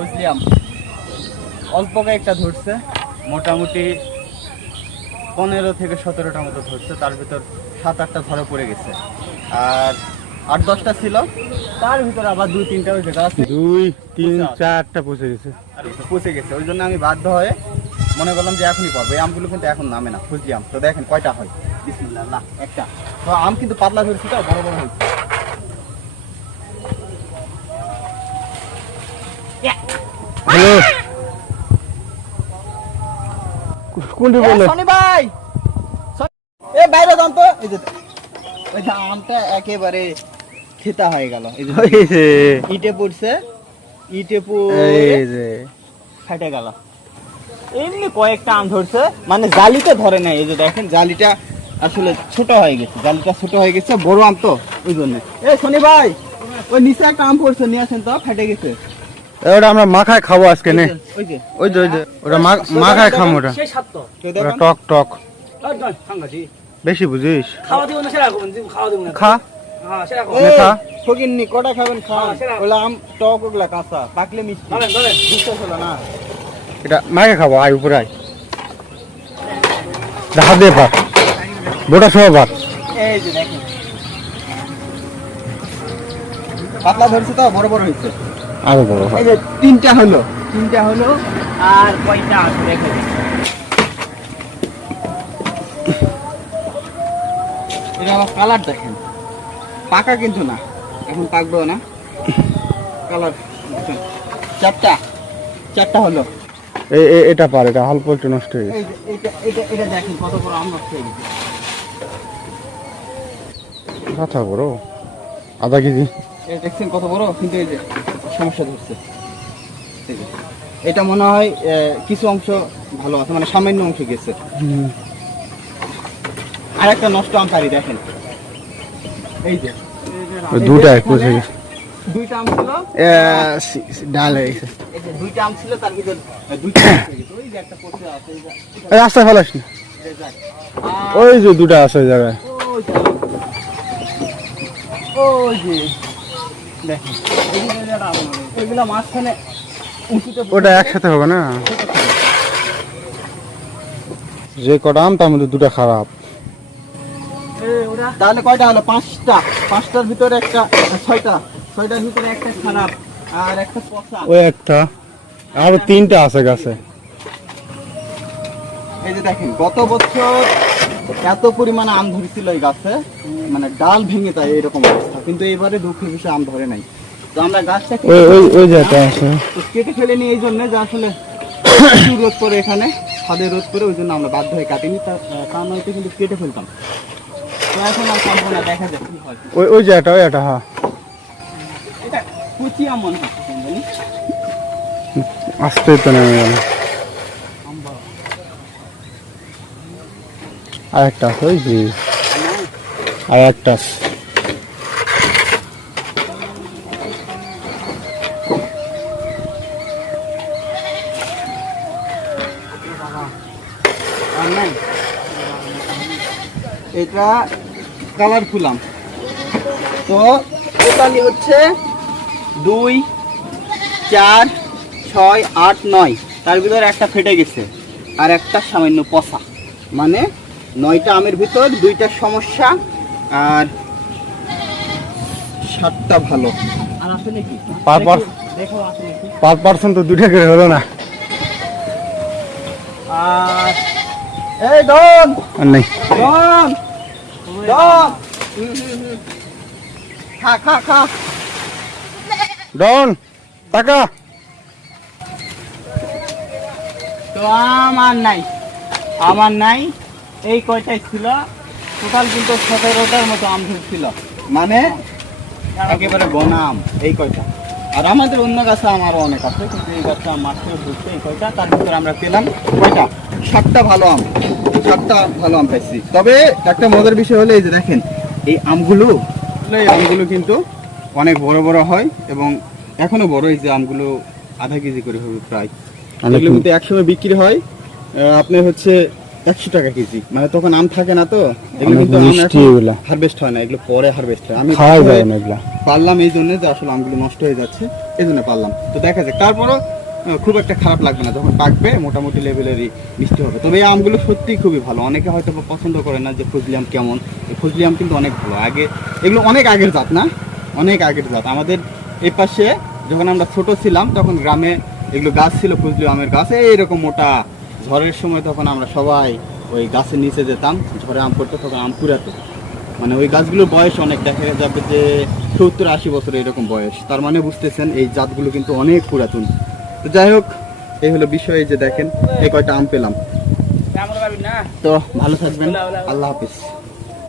ফজলি আম অল্প কয়েকটা ধরছে। মোটামুটি পনেরো থেকে সতেরোটা মতো ধরছে। তার ভিতর সাত আটটা ধরা পড়ে গেছে। আর আট দশটা ছিল। তার ভিতরে আবার দুই তিনটা ওই যে গাছ দুই তিন চারটা পচে গেছে। আর পচে গেছে। ওই জন্য আমি বাধ্য হয়ে মনে করলাম যে এখনই পাবো এই আমগুলো কিন্তু এখন নামে না। ফুজি আম তো দেখেন কয়টা হয়। বিসমিল্লাহ একটা। তো আম কিন্তু পাতলা ধরছি তো বড় বড় হয়েছে। কোনটি বলল সনি ভাই! এ বাইরে যান তো। এই যে ওই যে আমটা একেবারে খেতা হয়ে গেল। এই যে ইটে পড়ছে। ইটে পড়ে এই যে। ফাটে গেল। এমনি কয়েকটা আম ধরছে। মানে জালিতে ধরে নাই। এই যে দেখেন জালিটা আসলে ছোট হয়ে গেছে। জালিটা ছোট হয়ে গেছে বড় আম তো ওই জন্য। এ শনি ভাই ওই নিচে একটা আম পড়ছে নিয়ে আসেন তো ফেটে গেছে। ওটা আমরা মাখায় খাব আজকে নে। ওই যে ওই যে ওটা মাখায় খাব ওটা। সেই সাত তো। তো ওটা টক টক। বেশি বুঝিস? খা। হ্যাঁ খা। ফকিন্নি, কটা খাবেন হ্যাঁ, আম টক ওগুলা কাঁচা পাকলে মিষ্টি। ধরেন ধরেন। বিশ্বাস হলো না। এটা মাখে খাব আয় উপরে আয়। দিয়ে পার গোটা সহ পার এই যে দেখেন। পাতলা ধরছে তো বড় বড় হয়েছে। আরও বড় হয়। তিনটা হলো। তিনটা হলো আর কয়টা আছে দেখেন এটা আবার কালার দেখেন। পাকা কিন্তু না এখন পাকবেও না। কালার চারটা চারটা হলো। এটা পার এটা অল্প একটু নষ্ট হয়ে গেছে। এটা এটা এটা দেখেন কত বড় আম নষ্ট হয়ে গেছে। কথা বড়। আধা কেজি। দেখছেন কত বড়? কিন্তু এই যে সমস্যা ধরছে। এটা মনে হয় কিছু অংশ ভালো আছে মানে সামান্য অংশ গেছে। আর একটা নষ্ট আম পারি দেখেন। এই যে। গেছে দুইটা আম ছিল। ডাল হয়ে গেছে দুইটা আম ছিল তার ভিতর দুইটা। ওই যে একটা আছে রাস্তায় ফেলাস না। ওই যে দুটা আছে ওই জায়গায়। ওই যে। মাঝখানে ওটা একসাথে হবে না? যে কটা আম তার মধ্যে দুটা খারাপ। তাহলে কয়টা হলো? পাঁচটা। পাঁচটার ভিতরে একটা ছয়টা। ছয়টার ভিতরে একটা খারাপ আর একটা পচা। ওই একটা। আরও তিনটা আছে গাছে। এই যে দেখেন গত বছর এত পরিমাণে আম ধরেছিল এই গাছে মানে ডাল ভেঙে যায় এরকম অবস্থা। কিন্তু এবারে দুঃখের বিষয় আম ধরে নাই। তো আমরা গাছটা কেটে ওই ওই ওই যে একটা আছে। তো কেটে ফেলে নিই এই জন্য যে আসলে রোদ করে এখানে ছাদে রোদ করে ওই জন্য আমরা বাধ্য হয়ে কাটিনি। তা তা নয়তো কিন্তু কেটে ফেলতাম। তো এখন আর কাটবো না দেখা যাক কি হয়। ওই ওই হ্যাঁ। এটা কুচি আম মনে হচ্ছে আস্তে তো নেমে গেল। আর একটা আছে ওই যে, আর একটা। আছে। এটা কালারফুল আম। তো টোটালি হচ্ছে দুই, চার, ছয়, আট, নয়। তার ভিতরে একটা ফেটে গেছে। আর একটা সামান্য পচা। মানে নয়টা আমের ভিতর দুইটা সমস্যা আর সাতটা ভালো। আর আছে নাকি পার পার- পার পার্সেন্ট তো দুটা করে হলো না। আর এই ডন নেই। ডন ডন। খা খা খা। ডন টাকা। তো আমার নাই। আমার নাই। এই কয়টাই ছিল? টোটাল কিন্তু সতেরোটার মতো আম ছিল। মানে একেবারে গনা আম এই কয়টা। আর আমাদের অন্য গাছে আমারও অনেক আছে কিন্তু এই গাছটা আমার থেকে ধরছে এই কয়টা। তার ভিতরে আমরা পেলাম কয়টা? সাতটা ভালো আম সাতটা ভালো আম পাইছি। তবে একটা মজার বিষয় হলো এই যে দেখেন এই আমগুলো এই আমগুলো কিন্তু অনেক বড় বড় হয় এবং এখনও বড় এই যে আমগুলো আধা কেজি করে হবে প্রায়। এগুলো কিন্তু একসময় বিক্রি হয়। আপনি হচ্ছে একশো টাকা কেজি। মানে তখন আম থাকে না তো? এগুলো কিন্তু হারভেস্ট হয় না এগুলো পরে হারভেস্ট হয়। আমি পারলাম এই জন্য যে আসলে আমগুলো নষ্ট হয়ে যাচ্ছে এই জন্য পারলাম। তো দেখা যাক তারপরও খুব একটা খারাপ লাগবে না। যখন পাকবে মোটামুটি লেভেলেরই মিষ্টি হবে। তবে এই আমগুলো সত্যিই খুবই ভালো। অনেকে হয়তো পছন্দ করে না যে ফজলি আম কেমন। এই ফজলি আম কিন্তু অনেক ভালো। আগে এগুলো অনেক আগের জাত না? অনেক আগের জাত। আমাদের এই পাশে যখন আমরা ছোট ছিলাম তখন গ্রামে এগুলো গাছ ছিল ফজলি আমের গাছ। এইরকম মোটা ঝড়ের সময় তখন আমরা সবাই ওই গাছের নিচে যেতাম ঝড়ে আম পড়তো তখন আম কুড়াতো। মানে ওই গাছগুলোর বয়স অনেক দেখা যাবে যে সত্তর আশি বছর এরকম বয়স। তার মানে বুঝতেছেন এই জাতগুলো কিন্তু অনেক পুরাতন। তো যাই হোক এই হলো বিষয় যে দেখেন এই কয়টা আম পেলাম। না। তো ভালো থাকবেন। আল্লাহ হাফিজ।